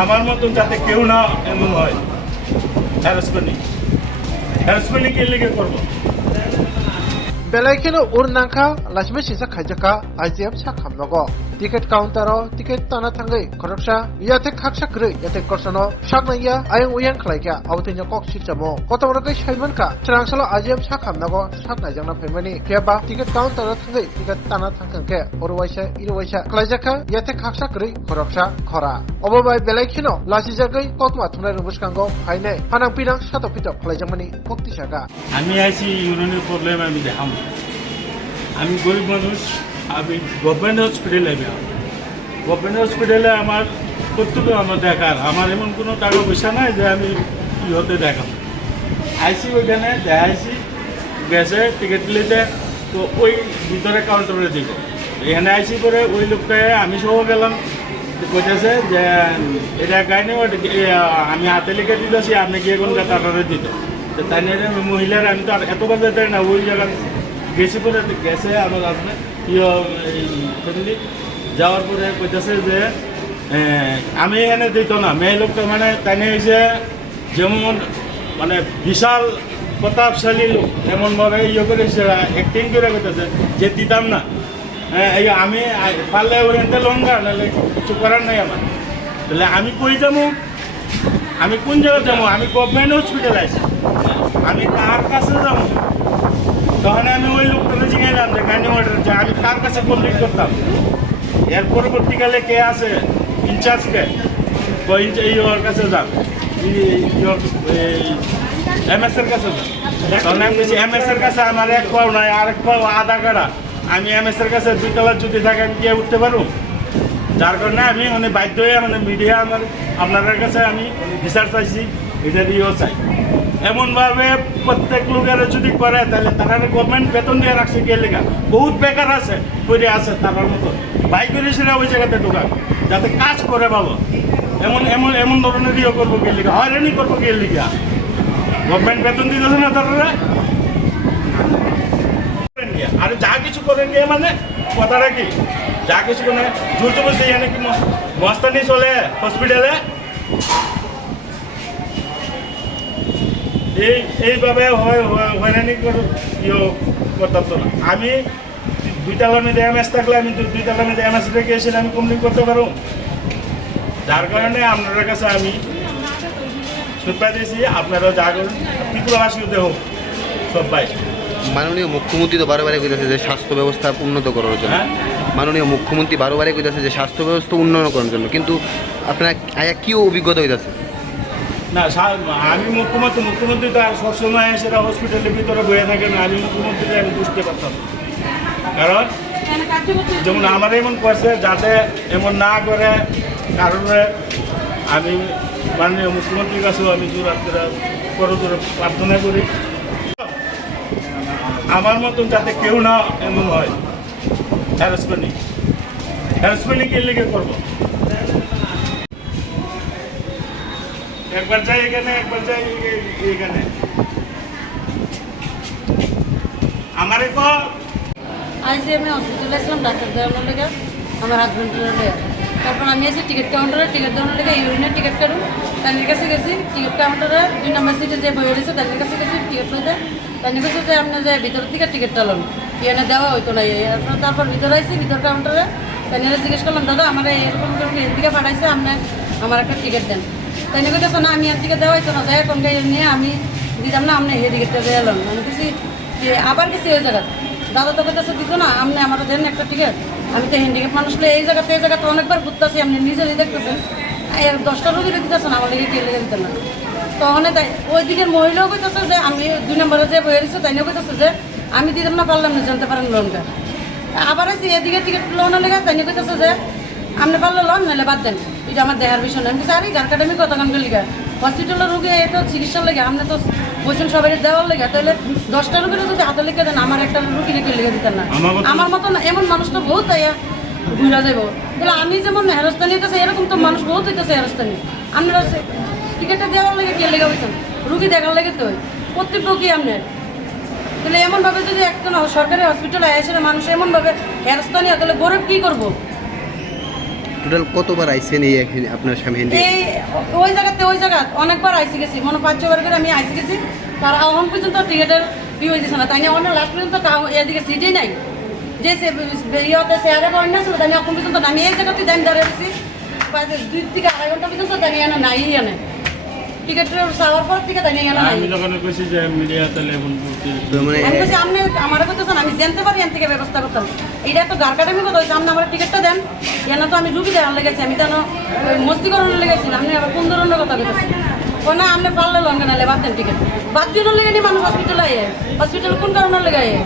আমার মতন যাতে কেউ না এমন হয় হ্যারাসমেন্ট কে লেগে করবো Belaikino urnangka lasme sisa khajaka ICF sakhamnogo ticket countero ticket tana thangai khoroksha yate khaksa grei yate korsono saknaya ayang uyang khlaika awtinya kok sichamo kotomrokai saimanka trangsalo ICF sakhamnogo saknai jangna phaimani pheba ticket countero thangai ticket tana thangkangke orwaisa irwaisa khlaijaka yate khaksa grei khoroksha khora obobai belaikino lasijagai kotma thunai rubuskango phainai hanang pinang satopito khlaijamani kokti saka আমি আইছি ইউরিনের problem আমি দেখাম আমি গরিব মানুষ আমি government হসপিটালে আমার কতটুকু আমার দেখার আমার এমন কোনো টাকা পয়সা নাই যে আমি ইহতে দেখাম আইসি ওইখানে দেখাইছি গেছে টিকিট নিতে তো ওই ভিতরে কাউন্টারে দিব এখানে আইসি করে ওই লোকটাকে আমি সহ গেলাম কইতেছে যে এটা গাইনি আমি হাতে লিখে দিতেছি আপনি গিয়ে কোন টাকাটা দিত তাই মহিলার আমি তো আর এত বাজে দেয় না ওই জায়গায় গেছি পরে গেছে আমার আসলে ফ্যামিলি যাওয়ার পরে কইতেছে যে আমি এখানে দিত না মেয়ে লোকটা মানে তাই হয়েছে যেমন মানে বিশাল প্রতাপশালী লোক এমনভাবে করে অ্যাক্টিং করে কইতেছে যে দিতাম না আমি পারলে ওখানটা লঙ্গা নাহলে কিছু করার নাই আমার তাহলে আমি কই যাবো আমি কোন জায়গায় যাবো আমি গভর্নমেন্ট হসপিটালে আছি আমি কার কাছে যাবো তখন আমি ওই লোকটা জিজ্ঞাসলাম যে গাড়ি অর্ডার যে আমি কার কাছে কমপ্লিট করতাম এর পরবর্তীকালে কে আছে ইনচার্জকে ওর কাছে যান এমএসের কাছে যান তখন আমি বলছি এমএসের কাছে আমার এক পাও নাই আরেক পাও আধা কাটা আমি এমএসের কাছে 2 তলা যদি থাকে আমি গিয়ে উঠতে পারবো যার কারণে আমি মানে বাধ্য হয়ে মানে মিডিয়া আমার আপনাদের কাছে আমি বিচার চাইছি এটা দিয়েও চাই এমনভাবে প্রত্যেক লোকের যদি করে তাহলে তারা গভর্নমেন্ট বেতন দিয়ে রাখছে কে লেখা বহুত বেকার আছে করে আছে তার মতো বাইক করে সেটা ওই জায়গাতে ঢোকা যাতে কাজ করে পাবো এমন ধরনের ইয়ে করবো কে লেখা হয়রানি করবো কে লেখা গভর্নমেন্ট বেতন দিতেছে না তারা আর যা কিছু করেন গিয়ে মানে কথাটা কি যা কিছু করে জোর জবরদস্তি এখানে কি মস্তানি চলে হসপিটালে এইভাবে হয়রানি করতাম তো না আমি 2 তলার মধ্যে এমএস থাকলে আমি 2 তলার মধ্যে এমএস রেখে এসে আমি কমপ্লিট করতে পারবো যার কারণে আপনাদের কাছে আমি সুপার দিয়েছি আপনারাও যা করুন ত্রিপুরাবাসী হোক সবাই মাননীয় মুখ্যমন্ত্রী তো বারবারই কইতেছে যে স্বাস্থ্য ব্যবস্থা উন্নত করার জন্য মাননীয় মুখ্যমন্ত্রী বারবারই কইতেছে যে স্বাস্থ্য ব্যবস্থা উন্নয়ন করার জন্য কিন্তু আপনার আয়া কি অভিজ্ঞতা হইতাছে না আমি মুখ্যমন্ত্রী তো আর সবসময় সেটা হসপিটালের ভিতরে বয়ে থাকে না আমি মুখ্যমন্ত্রী আমি বুঝতে পারতাম কারণ যেমন আমার এমন করছে যাতে এমন না করে কারণে আমি মাননীয় মুখ্যমন্ত্রীর কাছেও আমি জোর প্রার্থনা করি আমার মতন যাতে কেউ না এমন হয় হ্যারাসমেন্ট কে লেগে করবো একবার যাই এখানে একবার যাই এখানে আমার আজ আমি হসপিটালে আসলাম ডাক্তার দেওয়ানোর লেগে আমার হাজব্যান্ডের লেগে তারপর আমি আছি টিকিট কাউন্টারে টিকিট দেওয়ানোর লেগে ইউরিনের টিকিট কাটুন তাদের কাছে গেছি টিকিট কাউন্টারে 2 নম্বর সিটে যে বই রয়েছে তাদের কাছে গেছি টিকিট নিতে তাদের কাছে যে আপনি যে ভিতরের থেকে টিকিটটা লোন এনে দেওয়া হইতো না তারপর ভিতরে আসছি ভিতর কাউন্টারে তাদের জিজ্ঞেস করলাম দাদা আমার এরকম এর দিকে পাঠাইছে আপনি আমার একটা টিকিট দেন তাই কইতেছে না আমি এর দিকে দেওয়া হইতো না যাই কোন গাড়ি নিয়ে আমি দিতাম না আপনি এই টিকিটটা দিয়ে এলাম আমি কিছু যে আবার গেছি ওই জায়গা দাদা তো কইতেছে দিত না আপনি আমার দেন একটা টিকিট আমি তো হ্যান্ডিক্যাপ মানুষ এই জায়গাতে অনেকবার ঘুরতেছি আপনি নিজেরই দেখতেছেন 10টা রোগী দিতেছেন আমার লেগে কে লেগে দিতেন না তখন তাই ওই দিকের মহিলাও কইতেছে যে আমি 2 নম্বরে যে বইয়ে দিচ্ছে তাই কইতেছে যে আমি দিতাম না পারলাম না জানতে পারেন লোনটা আবার আছে এদিকে টিকিট লোনের লেগে তাই কইতেছে যে আপনি পারলে লোন নাহলে বাদ দেন এটা আমার দেখার বিষয় না আমি কিছু আরে গাড়কাটা আমি কতক্ষণ লিখা হসপিটালের রোগী তো চিকিৎসার লেগে আপনি তো বলছেন সবাই দেওয়ার লেগে তাহলে 10টা রোগীর যদি হাতে লিখে দেন আমার একটা রুগী লিখে দিতেন না আমার মতন এমন মানুষ তো বহুত তাইয়া ঘুরা যাবো তাহলে আমি যেমন হেরস্থানি হইতেছে এরকম তো মানুষ বহুত হইতেছে হেরস্থানি আপনারা টিকিটটা দেওয়ার লেগে কে লেগে হয়েছেন রুগী দেখার লেগে তো কর্তব্য কি আপনার তাহলে এমনভাবে যদি একজন সরকারি হসপিটালে এসে মানুষ এমনভাবে হেরস্থানি হয় তাহলে গরিব কী করবো টোটাল কতবার আইসেন এই আপনার স্বামী হ্যান্ডি এই ওই জায়গা অনেকবার আইসি গেছি মনে 5-6 করে আমি আইসি গেছি তার এখন পর্যন্ত টিকেটের হয়ে দিচ্ছে না তাই না অনেক লাস্ট পর্যন্ত এদিকে সিটই নাই যে ইয়েতে চেয়ারে বয় না ছিল তাই এখন পর্যন্ত আমি এই জায়গাতে দাম দাঁড়িয়েছি 2 থেকে 2.5 ঘন্টা পর্যন্ত দাঁড়িয়ে আনা নাই আনে টিকেটের চাওয়ার পর থেকে দাঁড়িয়ে আনা নাই আমি যখন কইছি যে মিডিয়াতে লেবুন করতে মানে আমি বলছি আপনি আমার করতেছেন আমি জানতে পারি এর থেকে ব্যবস্থা করতাম এইটা তো গারকাটামি কথা হয়েছে আপনি আমার টিকিটটা দেন কেন তো আমি রুগী দেওয়ার লেগেছি আমি কেন মস্তি করানোর লেগেছি আপনি আবার কোন ধরনের কথা বলতেছেন ও না আপনি পারলে লঙ্গে নালে বাদ দেন টিকিট বাদ দিয়ে লেগে নি মানুষ হসপিটালে আয়ে হসপিটাল কোন কারণের লেগে আয়ে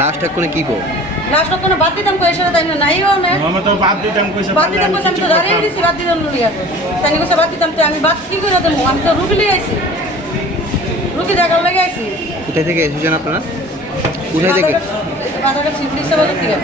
লাস্ট এখন কি কো লাস্ট কোনো বাদ দিতাম কই এসে তাই নাইও না আমি তো বাদ দিতাম কইছে বাদ দিতাম কইছে আমি তো দাঁড়িয়ে দিছি বাদ দিতাম লেগে তাই কইছে বাদ দিতাম তো আমি বাদ কি করে দেবো আমি তো রুগী লিয়ে আইছি রুগী দেখার লেগে আইছি কোথায় থেকে এসেছেন আপনারা কোথায় থেকে বাজারঘাট সিম্পলি সেবা থেকে